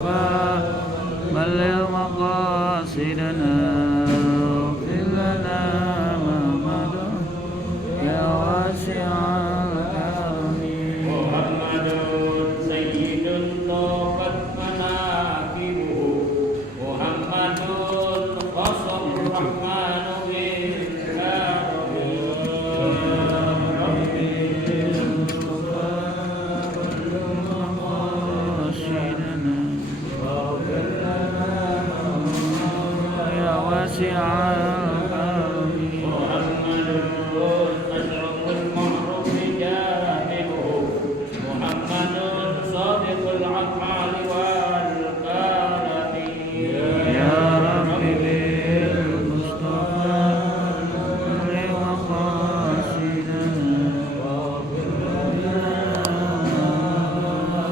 بلغ مقاصدنا واغفر لنا ما مضى يا واسع الكرم. محمد سيد طابت مناكبه محمد خص الرحمن بالكرم. يا واسع الكرم. محمد أشرف المعروف جانبه محمد صادق الأفعال والكرم. يا رب بالمصطفى بلغ مقاصدنا واغفر لنا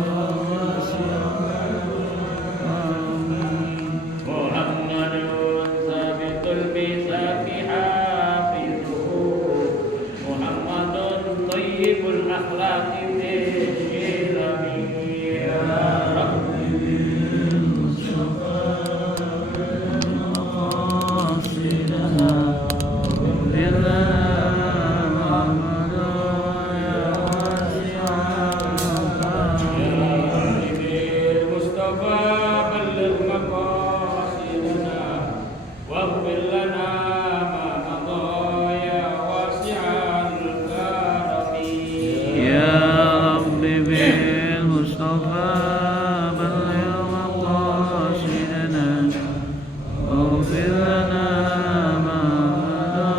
يا واسع الكرم. محمد ثابت الميثاق حافظه محمد طيب الأخلاق في الشرم. يا رب بالمصطفى بلغ مقاصدنا واغفر لنا ما مضى يا واسع الكرم. المصطفى بلغ مقاصدنا واغفر لنا ما مضى يا واسع الكرم. يا رب بالمصطفى بلغ مقاصدنا واغفر لنا ما مضى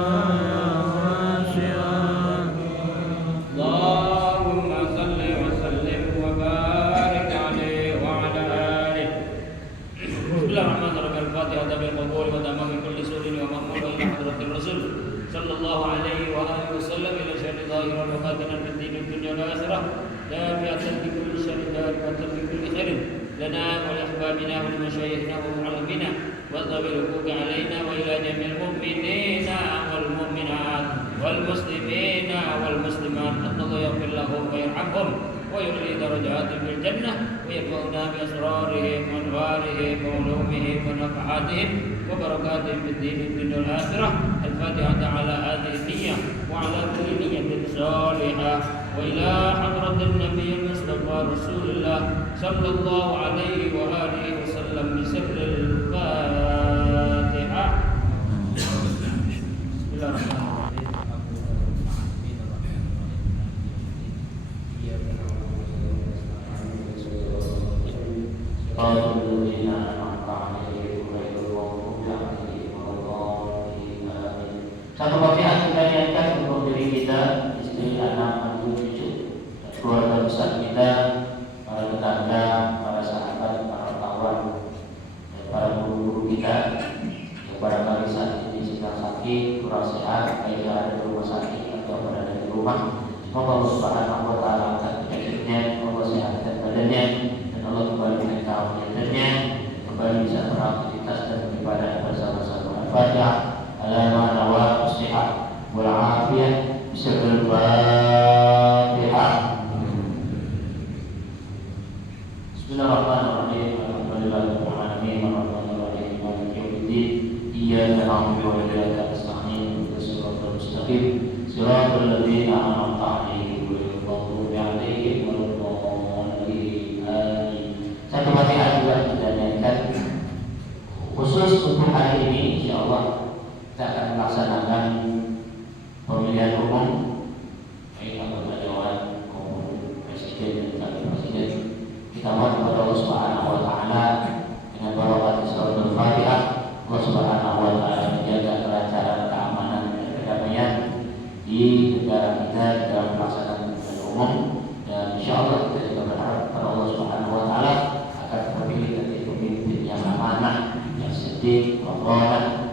يا واسع اللهم صل وسلم وبارك عليه وعلى آله. بسم الله الرحمن الرحيم. الفاتحة بالقبول وتمام كل سور ومأمول إلى حضرة الرسول صلى الله عليه وآله وسلم إلى شر ظاهر وباطنا في الدين الدنيا والآخرة دافعة بكل شر دافعة بكل خير لنا ولأحبابنا ولمشايخنا ومعلمنا وذوي الحقوق علينا وإلى جميع المؤمنين والمؤمنات والمسلمين والمسلمات أن الله يغفر لهم ويرحمهم ويعلي درجاتهم في الجنة ويرفعنا بأسرارهم وأنوارهم وعلومهم ونفحاتهم وبركاتهم في الدين الدنيا والآخرة. الفاتحة على هذه النية وعلى كل نية صالحة وإلى حضرة النبي المصطفى رسول الله صلى الله عليه وآله وسلم بسر الفاتحة. بسم الله الرحمن الرحيم. Satu bagian kita niatkan untuk diri kita, istri, anak, anak, cucu, keluarga besar kita, para tetangga, para sahabat, para kawan, dan para guru-guru kita yang barangkali saat ini sedang sakit, kurang sehat, baik yang ada di rumah sakit atau berada di rumah. Semoga Allah Subhanahu wa Ta'ala angkat penyakitnya, Allah sehatkan badannya, dan Allah kembali mengetahui badannya, kembali bisa beraktivitas dan beribadah bersama-sama. Al-Fatihah. Ala ma'nawa usihat wal'afiyah bisirul fatihah. Bismillahirrahmanirrahim. Alhamdulillahirrahmanirrahim. Ar-Rahmanirrahim. Maliki yawmiddin. Iyyaka na'budu wa iyyaka nasta'in. Ihdinas siratal mustaqim. Siratal ladzina an'amta 'alaihim ghairil maghdubi 'alaihim waladdallin. Amin. Satu Fatihah juga kita niatkan khusus untuk hari ini, insyaallah kita akan melaksanakan pemilihan umum baik anggota dewan maupun presiden dan wakil presiden. Kita mohon kepada Allah Subhanahu wa Ta'ala dengan barokah suratul Fatihah, Allah Subhanahu wa Ta'ala menjaga kelancaran, keamanan dan kedamaian di negara kita dalam pelaksanaan pemilihan umum, dan insyaallah kita juga berharap kepada Allah Subhanahu wa Ta'ala akan terpilih dari pemimpin yang amanah, yang sedih, rokokan,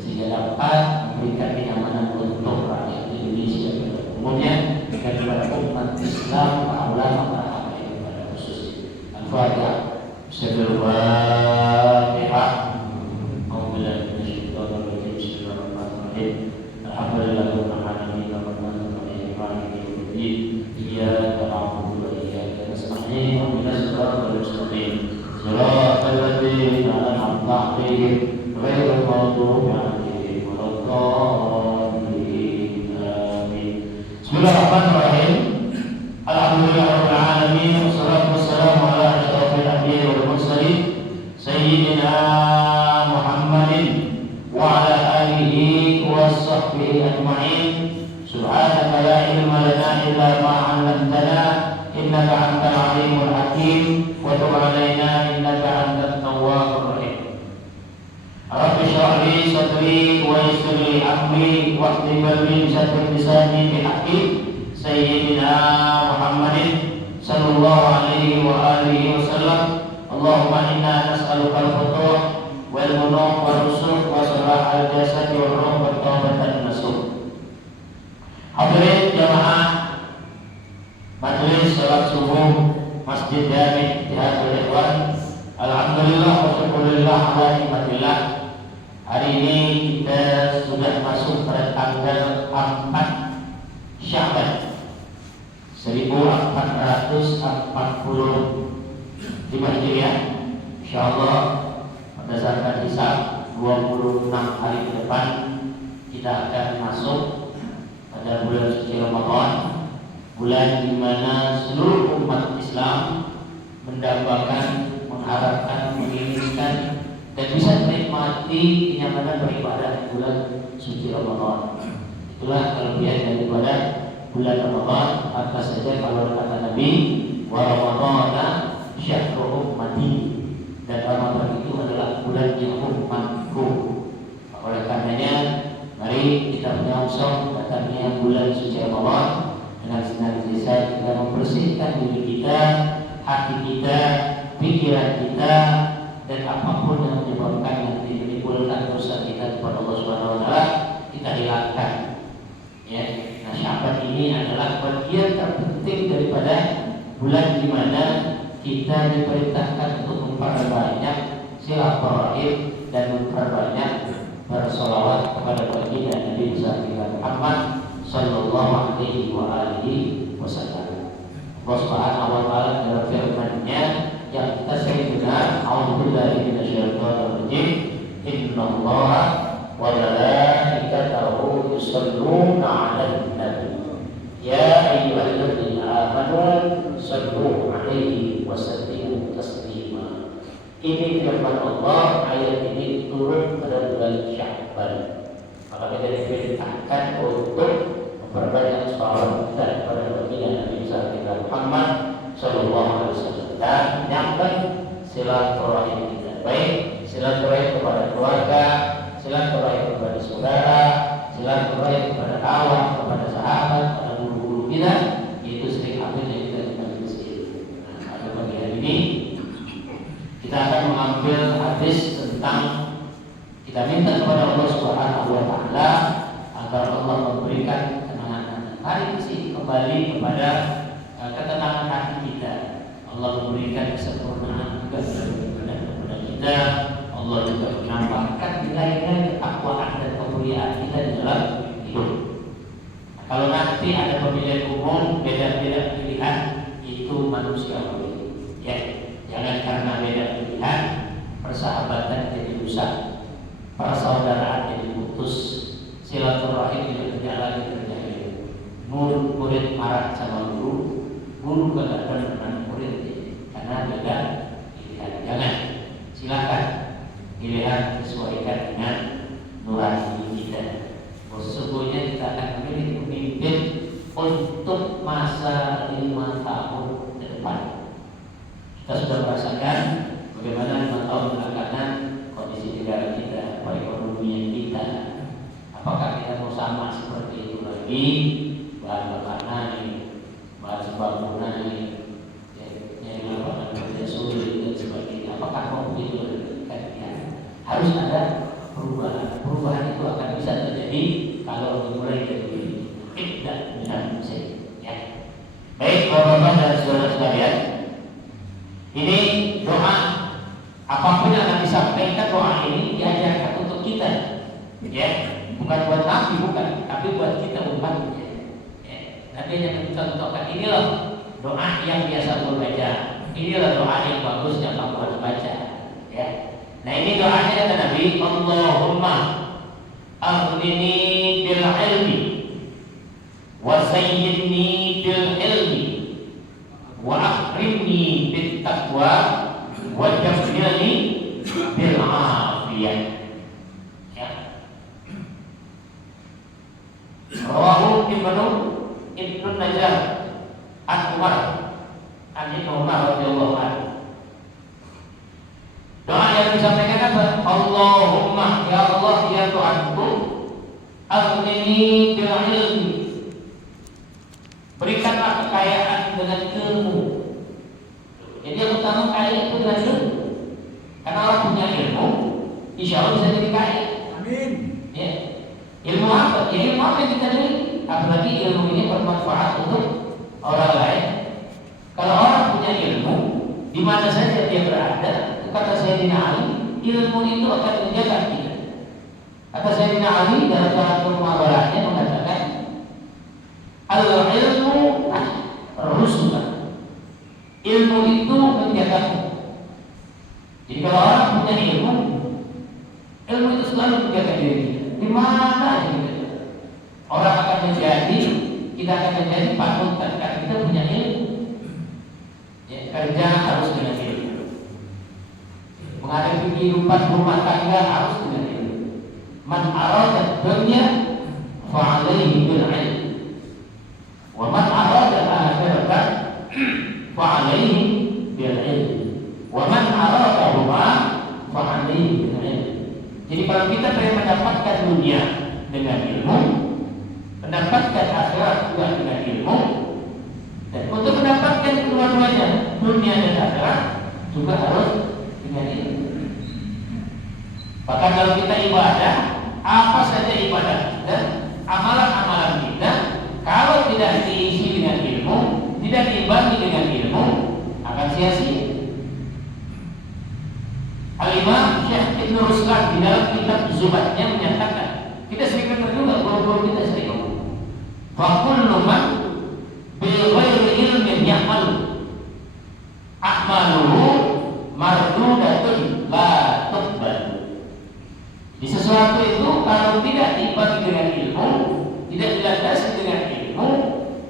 sehingga dapat memberikan kenyamanan untuk rakyat Indonesia pada umumnya dan kepada umat Islam, para ulama, para habaib pada khususnya. Al-Fatihah. Bismillahirrahmanirrahim. Bismillahirrahmanirrahim. Alhamdulillahirabbil alamin. Ar-Rahmanir-Rahim. Maliki yaumiddin. Iyyaka na'budu wa iyyaka nasta'in. Ihdinas siratal mustaqim. أنعمت عليهم غير المغضوب عليهم ولا الضالين آمين. Bismillahirrahmanirrahim. Alhamdulillahirabbil alamin wassalatu wassalamu ala asyrofil anbiya'i wal mursalin sayyidina Muhammadin wa ala alihi wa sahbihi ajma'in. Subhanaka la ilma lana illa ma 'allamtana innaka antal alimul hakim wa tub 'alaina innaka antat tawwabur rahim. Rabbi shrah li sadri wa yassir li amri wahdil qalbi bisabbih lisani bihaqqi sayyidina Muhammadin sallallahu alaihi wa alihi wasallam. Allahumma inna nas'aluka al-futuh wal munuh wal rusuh wa salah al-jasad wal ruh wa tawbatan nasuh. Hadirin jamaah majelis salat subuh Masjid Jami Ittihadul Ikhwan. Alhamdulillah wa syukurillah ala nikmatillah. Hari ini kita sudah masuk pada tanggal 4 Sya'ban 1445 Hijriah. Insyaallah berdasarkan hisab 26 hari ke depan kita akan masuk pada bulan suci Ramadan, bulan di mana seluruh umat Islam mendambakan, mengharapkan, menginginkan dan bisa menikmati kenyamanan beribadah di bulan suci Ramadan. Itulah kelebihan daripada bulan Ramadan. Apa saja kalau kata Nabi, wa Ramadana syahrul ummati, dan Ramadan itu adalah bulannya umatku. Oleh karenanya mari kita menyongsong datangnya bulan suci Ramadan dengan senantiasa kita membersihkan diri kita, hati kita, pikiran kita, dan apapun yang menyebabkan nanti menimbulkan dosa kita kepada Allah Subhanahu wa taala kita hilangkan. Ya, nah Sya'ban ini adalah bagian terpenting daripada bulan di mana kita diperintahkan untuk memperbanyak silaturahim dan memperbanyak bersolawat kepada baginda Nabi Muhammad sallallahu alaihi wa alihi wasallam. Allah Subhanahu wa taala dalam firman-Nya yang kita sering dengar, a'udzubillahi minasyaitonir rajim, innallaha wa malaikatahu yusholluna 'alan nabi ya ayyuhalladzina amanu shallu 'alaihi wa sallimu taslima. Ini firman Allah, ayat ini turun pada bulan Sya'ban. Maka kita diperintahkan untuk memperbanyak sholawat kepada baginda Nabi Muhammad sallallahu alaihi wasallam dan menyambut silaturahim kita, baik silaturahim kepada keluarga, silaturahim kepada saudara, silaturahim kepada kawan, kepada sahabat, kepada guru-guru kita. Itu sering ambilnya kita di majelis ini. Nah, pada pagi hari ini kita akan mengambil hadis tentang kita minta kepada Allah Subhanahu wa taala agar Allah memberikan ketenangan. Mari sini kembali kepada ketenangan hati kita. Allah memberikan kesempurnaan juga kepada kita. Allah juga menambahkan nilai-nilai ketakwaan dan kemuliaan kita di dalam hidup. Nah, kalau nanti ada pemilihan umum beda-beda pilihan, itu manusiawi. Ya, jangan karena beda pilihan persahabatan jadi rusak, persaudaraan jadi putus, silaturahim jadi terjalani terjadi. Murid marah sama guru, guru kadang-kadang dengan murid karena beda pilihan. Jangan, silakan pilihan sesuaikan dengan nurani kita. Sesungguhnya kita akan memilih pemimpin untuk masa 5 tahun ke depan. Kita sudah merasakan bagaimana 5 tahun belakangan kondisi negara kita, perekonomian kita. Apakah kita mau sama seperti itu lagi? Bahan bakar naik, bahan sembako naik, nyari lapangan kerja sulit dan sebagainya. Apakah mau begitu lagi? Harus ada perubahan. Perubahan itu akan bisa terjadi kalau dimulai dari tidak benar saja. Ya. Baik, bapak-bapak dan saudara sekalian, ini doa apapun yang akan disampaikan, doa ini diajarkan untuk kita. Ya, bukan buat Nabi, bukan, tapi buat kita umatnya. Ya. Nabi hanya mencontohkan inilah doa yang biasa kamu baca, inilah doa yang bagus yang kamu harus baca. Ya. Nah ini doanya kata Nabi, Allahumma aghnini bil ilmi wa sayyidni bil ilmi wa akrimni bit taqwa wa jafilni bil afiyah. Ya. Rawahu Ibnu Najjar an Umar an Ibnu Umar radhiyallahu anhu. Doa yang disampaikan apa? Allahumma ya Allah ya Tuhanku, aghnini bil ilmi, berikanlah kekayaan dengan ilmu. Jadi yang utama kaya itu dengan ilmu. Karena orang punya ilmu, insya Allah bisa jadi kaya. Amin. Ya. Ilmu apa? Ya ilmu apa yang kita miliki? Apalagi ilmu ini bermanfaat untuk orang lain. Kalau orang punya ilmu, di mana saja dia berada, kata Sayyidina Ali, ilmu itu akan menjaga kita. Kata Sayyidina Ali dalam surat Al-Mu'awalatnya mengatakan, al-ilmu rusula. Ilmu itu menjagamu. Jadi kalau orang punya ilmu itu selalu menjaga diri kita. Di mana kita? Orang akan menjadi, kita akan menjadi panutan karena kita punya ilmu. Ya, kerja harus dengan ilmu. Menghadapi kehidupan rumah tangga harus dengan ilmu. Man arada dunya fa alaihi bil ilm. Wa man arada akhirata fa alaihi bil ilm. Wa man arada huma fa alaihi bil ilm. Jadi kalau kita ingin mendapatkan dunia dengan ilmu, mendapatkan akhirat juga dengan ilmu, dan untuk mendapatkan kedua-duanya, dunia dan akhirat juga harus dengan ilmu. Bahkan kalau kita ibadah, apa saja ibadah kita, amalan-amalan kita, kalau tidak diisi dengan ilmu, tidak diimbangi dengan ilmu, akan sia-sia. Al-Imam Syekh Ibnu Ruslan di dalam kitab Zubatnya menyatakan, kita sering dengar juga, guru-guru kita sering ngomong, fa kullu man bil ghairi ilmin ya'mal a'maluhu mardudatun la tuqbal. Di sesuatu itu kalau tidak diimbangi dengan ilmu, tidak dilandasi dengan ilmu,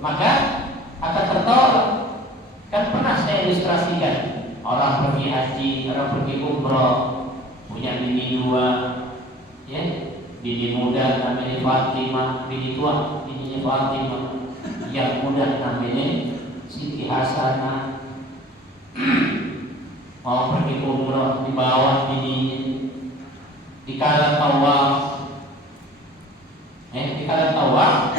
maka akan tertolak. Kan pernah saya ilustrasikan, orang pergi haji, orang pergi umroh, punya bini dua, ya, bini muda namanya Fatimah, bini tua bininya Fatimah, yang muda namanya Siti Hasanah. Mau pergi umroh di bawah bininya, di kala tawaf, di kala tawaf,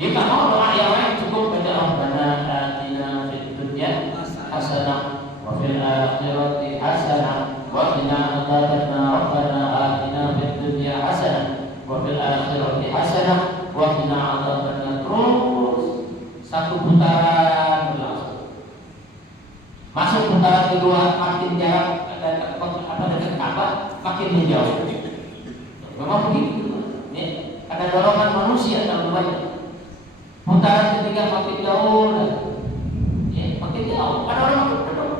dia tak mau doa yang lain, cukup baca Rabbana atina fid dunya hasanah wa fil akhirati hasanah wa qina adzabannar. Rabbana atina fid dunya hasanah wa fil akhirati hasanah wa qina adzabannar. Terus satu putaran berlangsung. Masuk putaran kedua, makin jarak dengan Ka'bah makin menjauh. Memang begitu. Ya, ada dorongan manusia dalam banyak. Putaran ketiga makin jauh, ya, makin jauh. Ada orang makin jauh.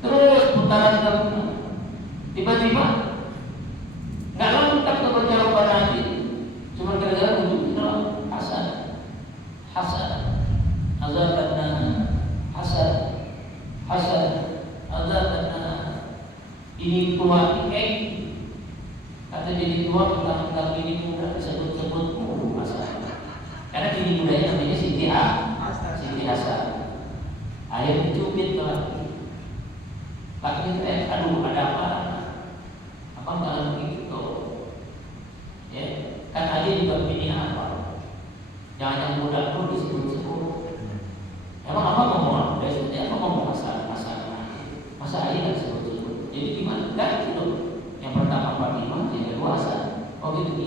Terus putaran keempat, tiba-tiba nggak lengkap keberjauhan nanti. Cuma gara-gara ujung dalam hasan, azabanna, hasan, azabanna. Ini tua ini, kata jadi tua tentang ini muda disebut-sebut masalah. Karena ini mudanya namanya Siti Hasan. Ayah dicubit ke laki saya, aduh ada apa? Apa nggak begitu? Ya, kan aja juga bini apa? Jangan yang muda pun disebut-sebut. Emang apa ngomong? Apa ngomong masalah? Masa ayah nggak disebut-sebut? Jadi gimana? Kan itu. Yang pertama Fatimah, yang kedua Hasan. Oh gitu.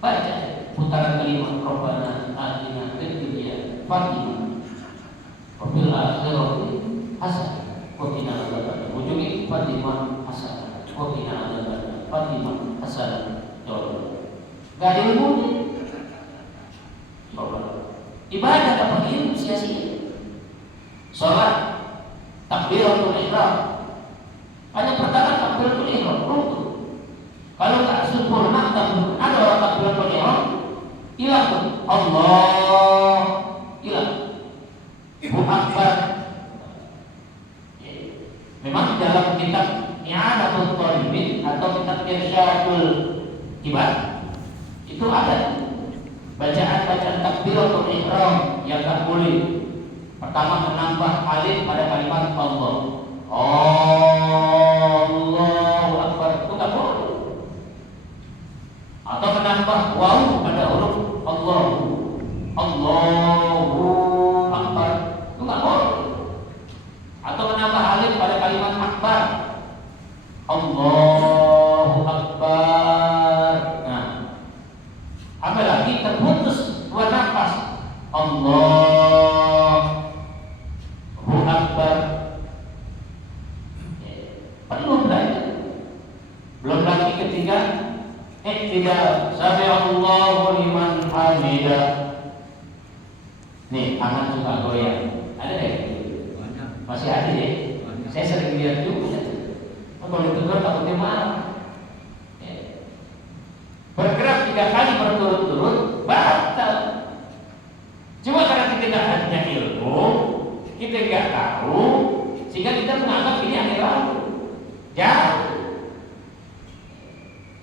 Baca putaran kelima, Rabbana atina fid dunya Fatimah wa fil akhirati hasanah wa qina adzabannar. Ujungnya Fatimah hasanah wa qina adzabannar. Fatimah hasanah. Coba. Enggak ada ilmunya. Coba. Ibadah dapat ilmu sia-sia. Salat takbiratul ihram hanya pertama takbiratul ihram hilang tuh. Allah hilang. Allahu Akbar. Memang dalam kitab I'anatul Talibin atau kitab Irsyadul Ibad itu ada bacaan-bacaan takbiratul ihram yang tak boleh. Pertama, menambah alif pada kalimat Allah. Allahu Akbar itu tak boleh. Atau menambah waw pada huruf Allah. Allahu Akbar itu tak boleh. Atau menambah alif pada kalimat akbar. Allahu Akbar. Nah, apalagi terputus dua nafas. Allahu Akbar. Perlu belajar. Belum lagi ketiga, tidak sami Allahu liman hamidah. Nih, tangan suka goyang. Ada deh. Masih ada ya? Saya sering lihat juga. Kalau ditegur takutnya marah. Bergerak 3 kali berturut-turut batal. Cuma karena kita tidak ada ilmu, kita nggak tahu, sehingga kita menganggap ini akhir lalu. Jauh.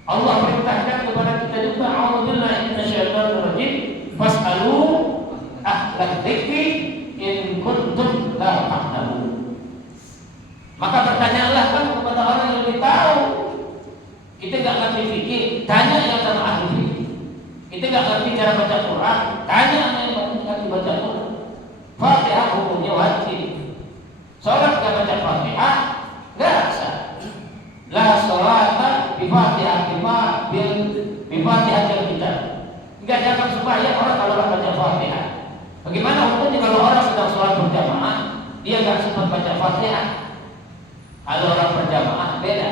Allah perintahkan kepada kita juga, a'udzubillahi minasyaitonir rajim, fas'alu ahla dzikri in kuntum la ta'lamun. Maka bertanyalah kan kepada orang yang lebih tahu. Kita nggak ngerti fikih, tanya yang sama ahli fikih. Kita nggak ngerti cara baca Quran, tanya yang ngerti baca Quran. Fatihah hukumnya wajib. Sholat nggak baca Fatihah nggak sah. La sholata bi Fatihah bi Fatihah kita. Nggak jangan sembahyang orang kalau nggak baca Fatihah. Bagaimana hukumnya kalau orang sedang sholat berjamaah, dia nggak sempat baca Fatihah? Kalau orang berjamaah beda,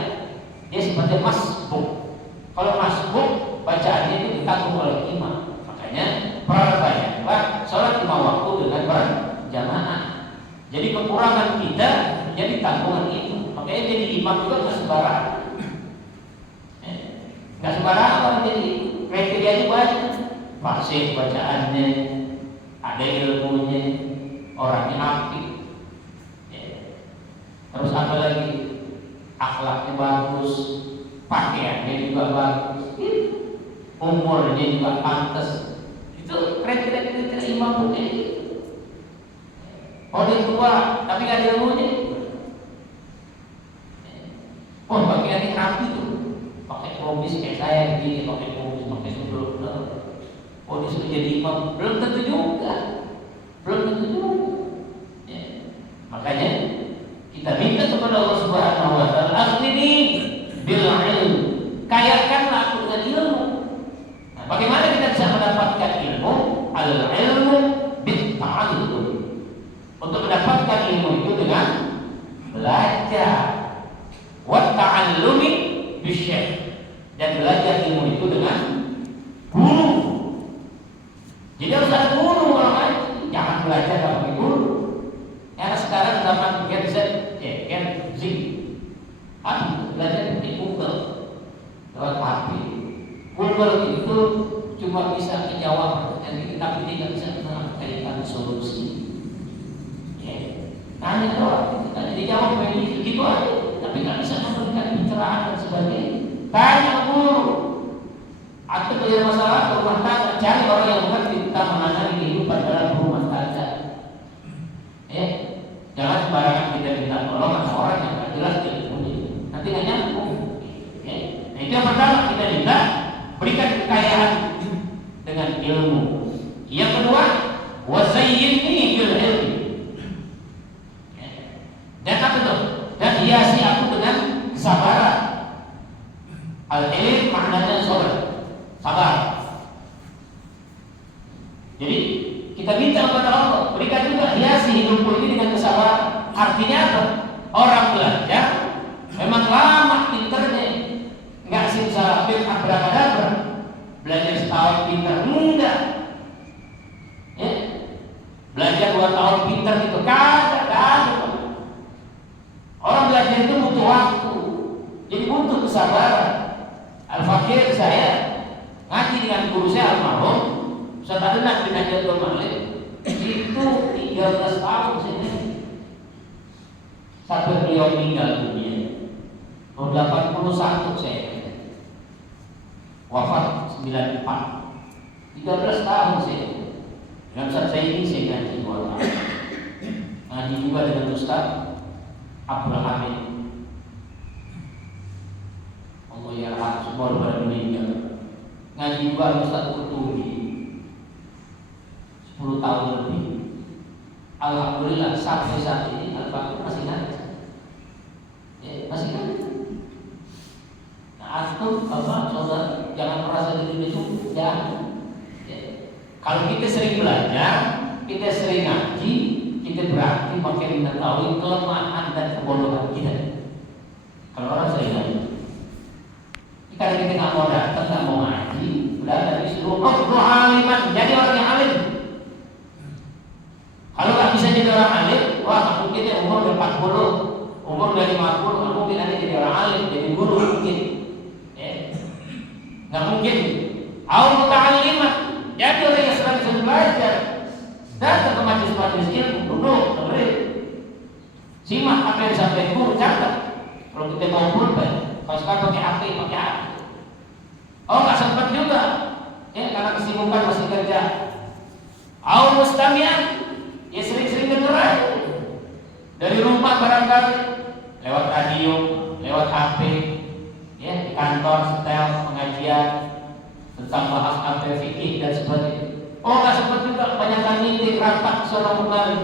dia seperti masbuk. Kalau masbuk, bacaannya itu ditanggung oleh imam. Makanya perbanyaklah sholat 5 waktu dengan berjamaah. Jadi kekurangan kita jadi tanggungan itu. Makanya jadi imam juga nggak sembarangan. Nggak sembarangan orang jadi kriterianya banyak. Fasih bacaannya, ada ilmunya, orangnya apik. Terus apa lagi? Akhlaknya bagus, pakaiannya juga bagus, umurnya juga pantas. Itu kriteria imam tuh kayak gitu. Oh dia tua, tapi nggak ada ilmunya. Oh pakaiannya rapi tuh, pakai komis kayak saya begini, pakai komis, pakai sundul. Oh disuruh jadi imam, belum tentu juga, belum tentu juga. Makanya kita minta kepada Allah Subhanahu wa taala, "Aghnini bil ilm." Kayakanlah aku dengan ilmu. Nah, bagaimana kita bisa mendapatkan ilmu? Al ilmu bit ta'allum. Untuk mendapatkan ilmu itu dengan belajar. Wa ta'allumi bisyekh. Dan belajar ilmu itu dengan guru. Jadi harus ada guru kalau ngaji. Jangan belajar tanpa guru. Karena sekarang zaman gadget, kan zing, belajar di Google lewat HP. Google itu cuma bisa menjawab pertanyaan kita, tapi dia nggak bisa memberikan solusi. Tanya doang, tanya dijawab begitu aja, tapi nggak bisa memberikan pencerahan dan sebagainya. Tanya guru. Atau punya masalah rumah tangga, cari orang yang mengerti tentang menangani kehidupan dalam rumah tangga. Jangan sembarangan kita minta tolong sama orang yang nggak jelas ilmunya, nanti nggak nyambung. Nah itu yang pertama, kita minta berikan kekayaan dengan ilmu. Yang kedua, wazayyinni bil ilmi. Dan apa itu? Dan hiasi aku dengan kesabaran. Al-ilm maknanya sabar. Jadi kita minta kepada Allah, berikan juga hiasi hidupku ini dengan kesabaran. Artinya apa? Orang belajar memang lama pinternya, nggak simsalabim abrakadabra. Belajar setahun pinter, enggak. Belajar 2 tahun pinter itu kagak ada. Orang belajar itu butuh waktu, jadi butuh kesabaran. Al-Fakir saya ngaji ngaji dengan guru saya almarhum Ustaz Adnan bin Hajar Malik itu 13 tahun sini sampai beliau meninggal dunia. Tahun 81 saya wafat 94. 13 tahun saya. Dengan Ustaz saya ini saya ngaji 2 tahun. Ngaji juga dengan Ustaz Abdul Hamid. Allah yarham, semua pada meninggal. Ngaji juga dengan Ustaz Kutubi 10 tahun lebih. Alhamdulillah sampai saat ini Al-Fakir masih ngaji. Ya, masih ngaji. Nah, antum apa saudara jangan merasa diri cukup ya. Kalau kita sering belajar, kita sering ngaji, kita berarti makin mengetahui kelemahan dan kebodohan kita. Kalau orang sering ngaji, karena kita nggak mau datang, nggak mau ngaji, udah dari disuruh aliman, jadi orang yang alim. Kalau nggak bisa jadi orang alim, wah nggak mungkin ya umur udah 40, umur udah 50, nggak mungkin nanti jadi orang alim, jadi guru mungkin. Nggak mungkin. Awal muta'alliman. Jadi orang yang sering belajar datang ke majelis-majelis ilmu, duduk, dengerin, simak apa yang disampaikan guru, catat. Kalau kita mau pulpen, kalau sekarang pakai HP, pakai HP. Oh nggak sempat juga, ya karena kesibukan masih kerja. Awal mustamian, ya sering-sering dengerin dari rumah barangkali, lewat radio, lewat HP, ya di kantor, setel, pengajian tentang bahas apa fikih dan sebagainya. Oh nggak sempat juga banyak nitik rapat seorang kembali.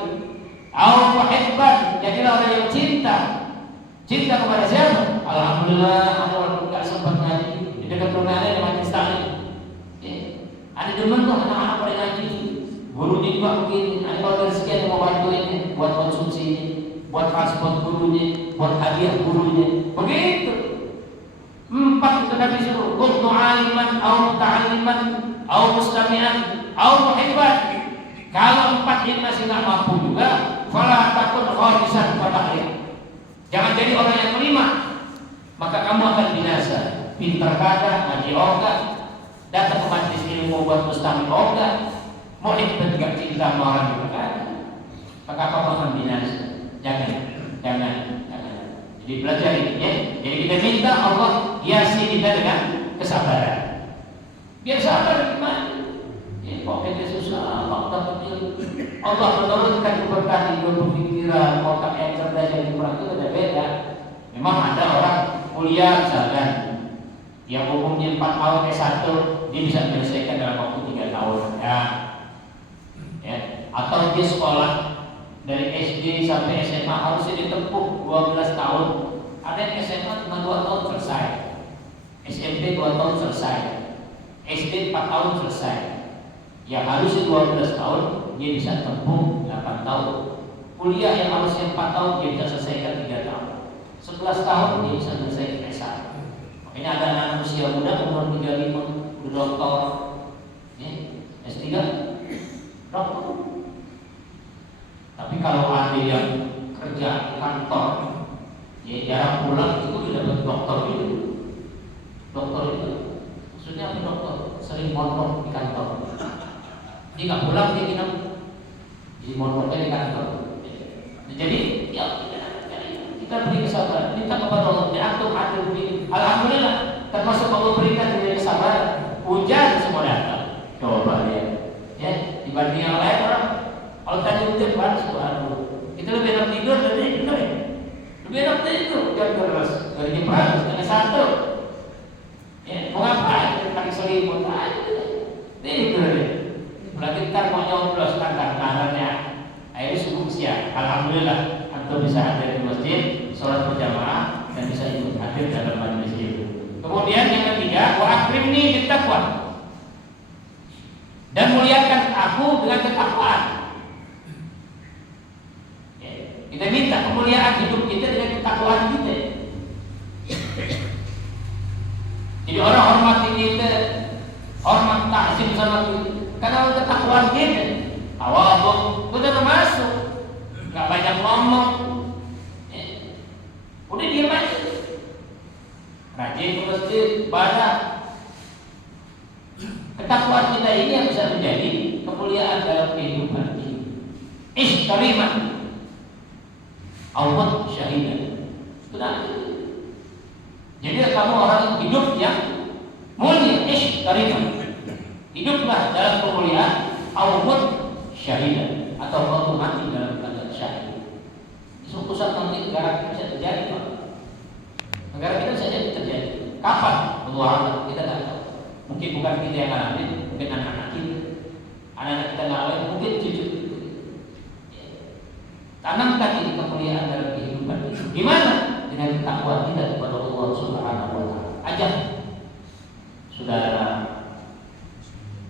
Allah hebat, jadilah orang yang cinta kepada siapa? Alhamdulillah, ada walaupun nggak sempat ngaji di dekat rumah ada majelis taklim. Ada demen tuh anak-anak pada ngaji. Gurunya juga begini. Ada kalau rezeki yang mau bantuin buat konsumsi, buat transport gurunya, buat hadiah gurunya. Begitu. 4 itu Nabi suruh kuntu aliman au muta'alliman au mustami'an au muhibban. Kalau 4 ini masih nggak mampu juga, fala takun khamisan fatahir. Jangan jadi orang yang kelima, maka kamu akan binasa. Pintar kagak, ngaji ogah, datang ke majelis ilmu buat mustami ogah, muhibban gak cinta sama orang juga kan, maka kamu akan binasa. Jangan. Jadi belajar ini ya. Jadi kita minta Allah hiasi kita dengan kesabaran. Biar sabar gimana? Ya, kok kita susah, fakta kecil. Allah menurunkan keberkahan di pemikiran, otak yang cerdas yang kurang itu beda. Memang ada orang kuliah misalkan, yang umumnya 4 tahun S1, dia bisa menyelesaikan dalam waktu 3 tahun. Ya. Atau dia sekolah dari SD sampai SMA harusnya ditempuh 12 tahun. Ada yang SMA cuma 2 tahun selesai, SMP 2 tahun selesai, SD 4 tahun selesai. Yang harusnya 12 tahun dia bisa tempuh 8 tahun. Kuliah yang harusnya 4 tahun dia bisa selesaikan 3 tahun. 11 tahun dia bisa selesaikan S1. Makanya ada anak usia muda umur 35 udah doktor, S3 doktor. Tapi kalau ada yang kerja di kantor, ya jarang pulang, itu tidak dapat dokter itu. Dokter itu, maksudnya apa dokter? Sering mondok di kantor. Dia nggak pulang, dia nginep. Jadi mondoknya di kantor. Jadi ya kita beri kesabaran, minta kepada Allah. Diatur adil begini. Alhamdulillah, termasuk Allah berikan dari kesabaran. Hujan semua datang. Coba lihat, ya dibanding yang lain orang. Kalau tadi hujan panas, aduh, itu lebih enak tidur dari itu ya. Lebih enak tidur, jam keras, dari panas, karena 1. Ya, mau ngapain? Pakai selimut aja, tidur deh. Berarti ntar mau nyoblos tangannya. Akhirnya subuh siang. Alhamdulillah, antum bisa hadir di masjid, sholat berjamaah dan bisa ikut hadir dalam majelis itu. Kemudian yang ketiga, wa akrimni bittaqwa. Dan muliakan aku dengan ketakwaan. Kita minta kemuliaan hidup kita dengan ketakwaan kita. Jadi orang hormati kita, hormat takzim sama kita, karena ketakwaan kita. Tawadhu, udah termasuk, nggak banyak ngomong, udah diam aja. Rajin ke masjid, ibadah. Ketakwaan kita ini yang bisa menjadi kemuliaan dalam kehidupan ini. Ish kariman, awat syahidan. Benar. Jadi kamu orang hidup yang mulia, ish kariman. Hiduplah dalam kemuliaan, awat syahidan, atau kamu mati dalam keadaan syahid. Suatu saat nanti negara kita bisa terjadi, Pak. Negara kita bisa jadi terjadi. Kapan? Allah kita tidak tahu. Mungkin bukan kita yang ngalamin, mungkin anak-anak kita. Anak-anak kita ngalamin, mungkin cucu kita. Tanamkan ini kemuliaan dalam kehidupan ini. Gimana? Dengan ketakwaan kita kepada Allah Subhanahu wa Ta'ala. Ajak saudara,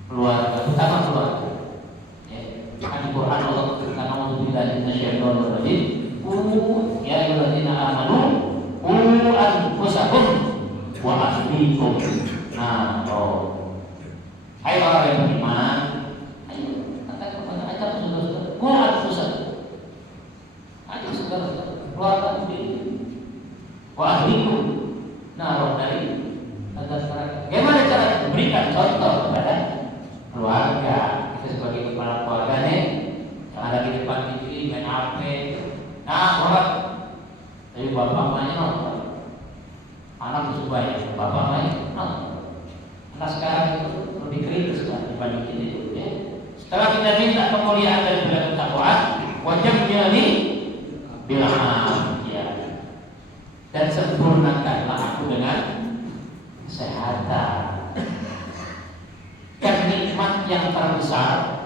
keluarga, utama keluarga. Di Quran Allah berkata, "A'udzubillahi minasyaitonir rajim. Ya ayyuhalladzina amanu qu anfusakum wa ahlikum." Nah, hai orang yang beriman, ayo katakan kepada ajak saudara-saudara, qu anfusakum. Ayo saudara-saudara, keluarga sendiri. Wa ahlikum. Nah, dari atas mereka. Bagaimana cara memberikan contoh kepada keluarga? Kita sebagai kepala keluarga nih, yang ada di depan TV, main HP. Nah, orang tapi bapak mainnya nonton. Anak suka ya, bapak main nonton. Anak sekarang itu lebih kritis kan dibanding kita itu. Ya. Setelah kita minta kemuliaan dari bulan ketakwaan, wajib menjalani bilang ya. Dan sempurnakanlah aku dengan kesehatan. Dan nikmat yang terbesar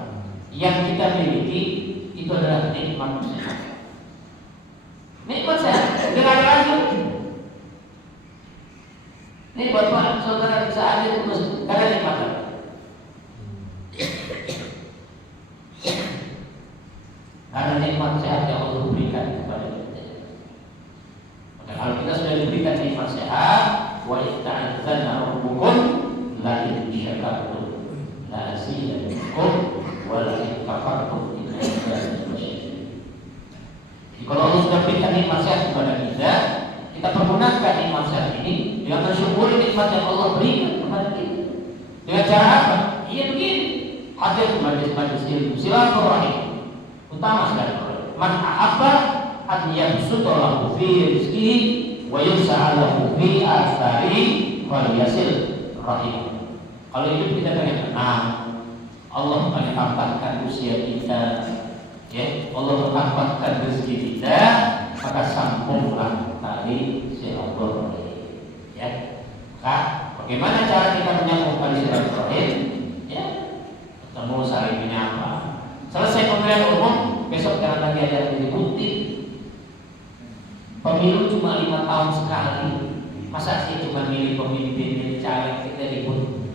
yang kita miliki itu adalah nikmat sehat. Nikmat sehat, tidak ada lagi. Ini bapak saudara bisa hadir terus karena nikmat. Karena nikmat sehat yang Allah berikan kepada kita. Maka kalau kita sudah diberikan nikmat sehat, wa ta'adzana rabbukum la in syakartum la azidannakum wa la in kafartum inna dzalika lasyadid. Kalau Allah sudah berikan nikmat sehat kepada kita, kita pergunakan nikmat sehat ini dengan mensyukuri nikmat yang Allah berikan kepada kita. Dengan cara apa? Iya begini. Hadir ke majelis-majelis ilmu, silaturahim. Utama sekali. Man ahabba an yabsuta lahu fi rizqihi wa yus'a lahu fi athari falyasil rahim. Kalau hidup kita pengen tenang, Allah akan tambahkan usia kita, ya, Allah tambahkan rezeki kita, maka sambunglah tali silaturahim. Ya, maka bagaimana cara kita menyambung tali silaturahim? Ya, ketemu saling menyapa. Selesai pemilihan umum, besok jangan lagi ada yang diikuti. Pemilu cuma 5 tahun sekali. Masa sih cuma milih pemimpin yang caleg kita ribut?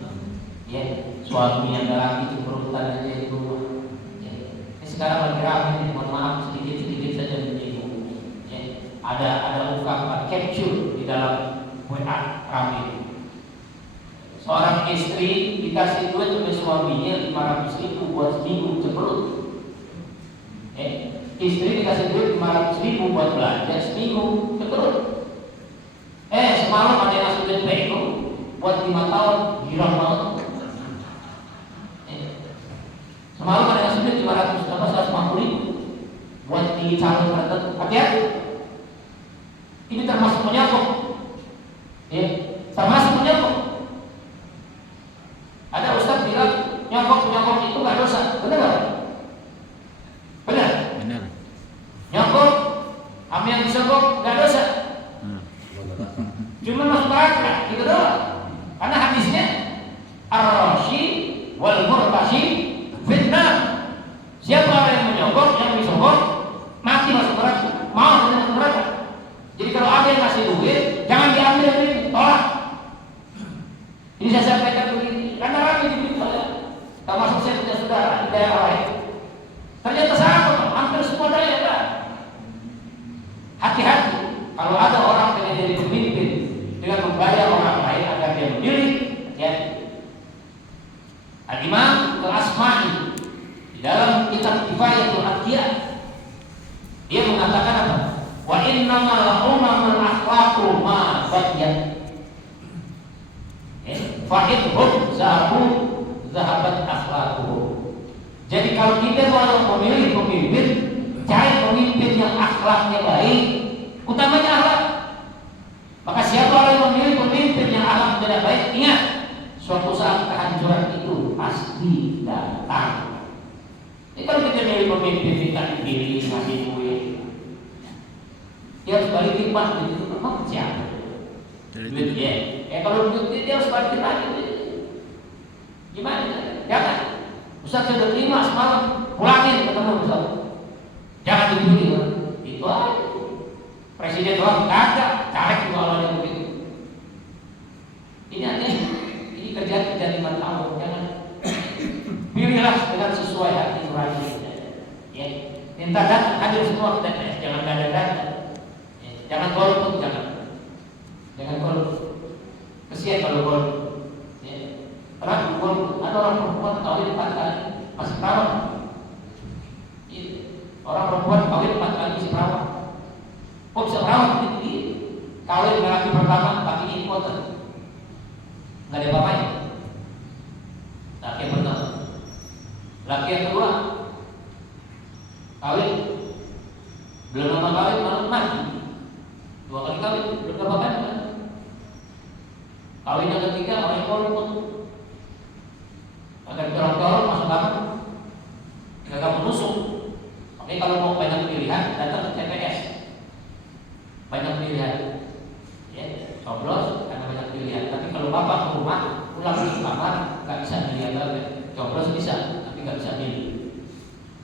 Ya, suami yang laki cemburutan aja di rumah. Ya. Sekarang lagi ramai, mohon maaf sedikit saja menyinggung. Ya. Ada ungkapan capture di dalam WA ramai. Seorang istri dikasih duit oleh suaminya 500.000 buat seminggu cemberut. Istri dikasih duit 500.000 buat belanja seminggu cemberut. Semalam ada yang masuk duit PO buat 5 tahun girang banget. Semalam ada yang sudah 150.000 buat tinggi calon tertentu. Hati-hati. Ini termasuk menyokong. Ya, termasuk menyokong. Ada ustaz bilang nyokong itu nggak dosa. Benar nggak? Benar. Benar. Nyokong, kami yang disokong nggak dosa. Cuma masuk neraka, gitu doang. Karena hadisnya ar-rashi wal murtashi fitnah. Siapa orang yang menyokong, yang disokong, mati masuk neraka. Mau masuk neraka. Jadi kalau ada yang ngasih duit, jangan diambil ini, tolak. Ini saya sampaikan begini, karena ramai di saya. Termasuk saya punya saudara di daerah lain. Ternyata sama, hampir semua daerah. Hati-hati kalau ada orang yang jadi pemimpin dengan membayar orang lain agar dia memilih. Ya. Al-Imam Al-Asma'i di dalam kitab Kifayatul Aqiyah dia mengatakan apa? Wa innamal umamul akhlaqu ma baqiyat. Fa'idhum zahabu Jadi kalau kita mau memilih pemimpin, cari pemimpin yang akhlaknya baik, utamanya akhlak. Maka siapa orang yang memilih pemimpin yang akhlak tidak baik, ingat, suatu saat kehancuran itu pasti datang. Jadi kalau kita milih pemimpin kita dipilih ngasih duit, dia harus balik timbang itu memang siapa? Duit ya. Kalau duit dia harus balik lagi. Gimana? Jangan. Ustaz sudah terima semalam, pulangin ketemu Ustaz. Jangan dibeli, itu aja. Presiden doang kagak, caleg juga kalau yang begitu. Ini aneh, ini kerjaan 5 tahun, jangan. Pilihlah dengan sesuai hati nurani. Ya, minta datang hadir semua ke TPS, jangan datang. Ya, jangan golput, jangan golput. Kesian kalau golput. Orang golput, ada orang perempuan kawin 4 kali masih perawan. Orang perempuan kawin 4 kali masih perawan. Kok bisa perawan? Kawin laki pertama pakai importer, nggak ada apa-apanya. Laki yang pertama, laki yang kedua kawin belum lama kawin malah mati. 2 kali kawin belum ada apa-apanya. Kawin yang ketiga orang yang golput. Agar dorong-dorong masuk kamar, gagal menusuk. Makanya kalau mau banyak pilihan, datang ke TPS. Banyak pilihan, ya, coblos karena banyak pilihan. Tapi kalau bapak ke rumah, pulang ke kamar, nggak bisa dilihat lagi. Coblos bisa, tapi nggak bisa pilih.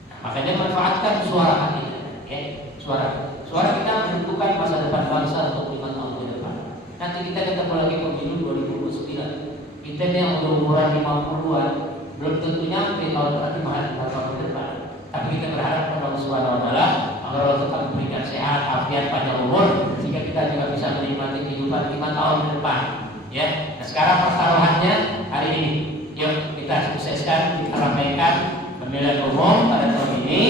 Nah, makanya manfaatkan suara hati, ya, suara kita menentukan masa depan bangsa untuk 5 tahun ke depan. Nanti kita ketemu lagi pemilu 2029. Kita yang umur-umuran 50-an belum tentu nyampe kalau nanti menghadapi tahun ke depan. Tapi kita berharap kepada Allah Subhanahu wa taala agar Allah tetap memberikan sehat, afiat, panjang umur sehingga kita juga bisa menikmati kehidupan 5 tahun ke depan. Ya. Nah, sekarang pertaruhannya hari ini. Yuk kita sukseskan, kita ramaikan pemilihan umum pada tahun ini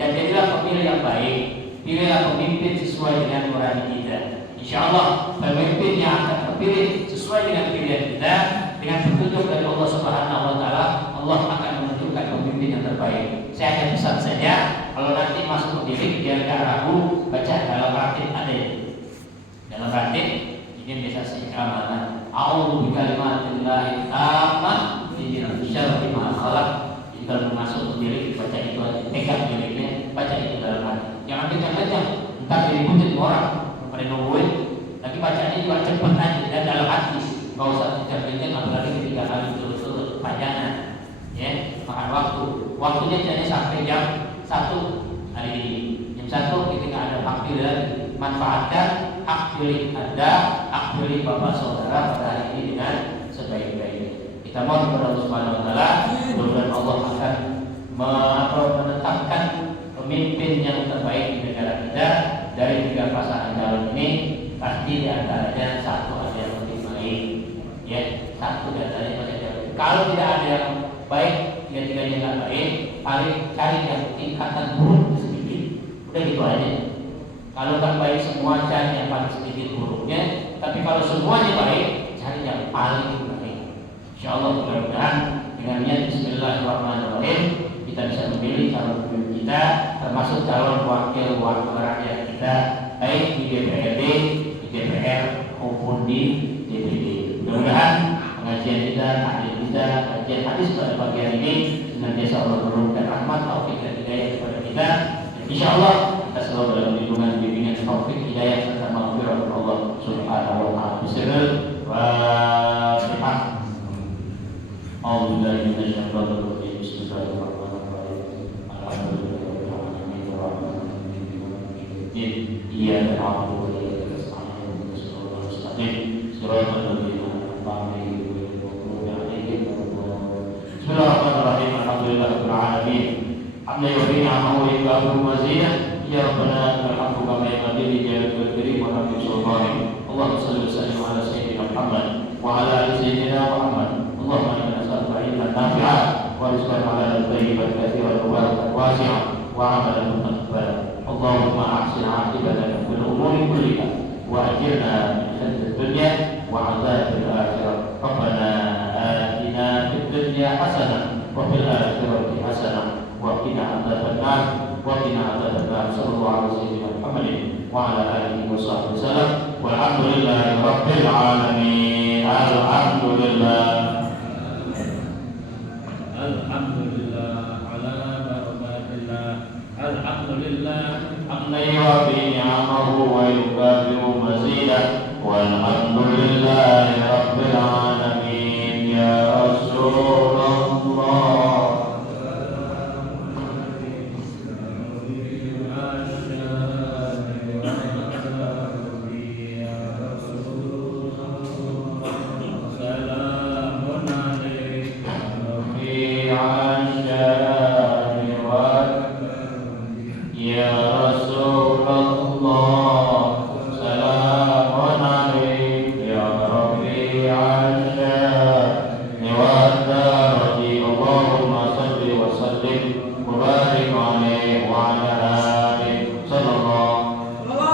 dan jadilah pemilih yang baik. Pilihlah pemimpin sesuai dengan nurani kita. Insyaallah pemimpin yang akan terpilih sesuai dengan pilihan kita dengan petunjuk dari Allah Subhanahu wa taala, Allah akan menunjukkan pemimpin yang terbaik. Saya akan pesan saja, kalau nanti masuk ke diri biar enggak ragu, baca dalam ratib ada. Dalam ratib ini biasa saya amanah. A'udzu bikalimatillahi tammah min syarri ma khalaq. Jadi kalau masuk ke diri baca itu aja, pegang dirinya, baca itu dalam hati. Jangan kencang-kencang, entar diributin orang, pada nungguin. Tapi bacanya juga cepat aja dan dalam hati. Gak usah kencang-kencang, apalagi ketika kali terus panjangan. Ya, makan waktu. Waktunya hanya sampai jam 1 hari ini. Jam 1 ketika ada hak pilih lagi. Manfaatkan hak pilih Anda, hak pilih bapak saudara pada hari ini dengan sebaik-baiknya. Kita mohon kepada Allah Subhanahu wa taala, mudah-mudahan Allah akan menetapkan pemimpin yang terbaik di negara kita. Dari 3 pasangan calon ini pasti di antaranya satu ada yang lebih baik. Ya, satu di antaranya pasti ada. Kalau tidak ada yang baik, tiga-tiganya nggak baik, paling cari yang tingkatan buruk sedikit. Udah gitu aja. Kalau nggak baik semua, cari yang paling sedikit buruknya. Tapi kalau semuanya baik, cari yang paling baik. Insyaallah mudah-mudahan dengan niat Bismillahirrahmanirrahim kita bisa memilih calon pemimpin kita, termasuk calon wakil rakyat kita, baik di DPRD, di DPR maupun di DPD. Mudah-mudahan pengajian kita, taklim kita, kajian hadis pada pagi hari ini senantiasa Allah turunkan rahmat, taufik dan hidayah kepada kita. Insyaallah kita selalu dalam lindungan bimbingan taufik, hidayah serta maghfirah Allah Subhanahu wa taala. Bismillahirrahmanirrahim. A'udzubillahi minasyaitonir rajim. Bismillahirrahmanirrahim. Alhamdulillahirabbil alamin arrahmanirrahim. Iyyaka na'budu wa iyyaka nasta'in. Ihdinas mustaqim. Shiratal ladzina an'amta 'alaihim ghairil maghdubi 'alaihim waladdallin. Bismillahirrahmanirrahim. Alhamdulillahirabbil alamin. Hamdan yu'ti ni'amahu wa yukafi'u mazidah. Ya Rabbana alhamdu kama yanbaghi li jalali wajhika wa rabbil sultanik. Allahumma shalli wa sallim ala sayyidina Muhammad wa ala ali sayyidina Muhammad. Allahumma inna nas'aluka ilman nafi'an wa rizqan halalan thayyiban katsiran mubarakan wasi'an wa 'amalan mutaqabbalan. Allahumma ahsin 'aqibatana fil umuri kulliha wa ajirna min khizyi dunya wa 'adzabil akhirah. Rabbana atina fid dunya hasanah wa fil akhirati hasanah وقنا عذاب النار وقنا عذاب النار صلى الله على سيدنا محمد وعلى آله وصحبه وسلم والحمد لله رب العالمين الحمد لله Alhamdulillah ala barakatillah. Alhamdulillah حمدا يوافي نعمه ويكافئ مزيدا والحمد لله رب العالمين يا رسول الله اللهم صل وسلم وبارك عليه وعلى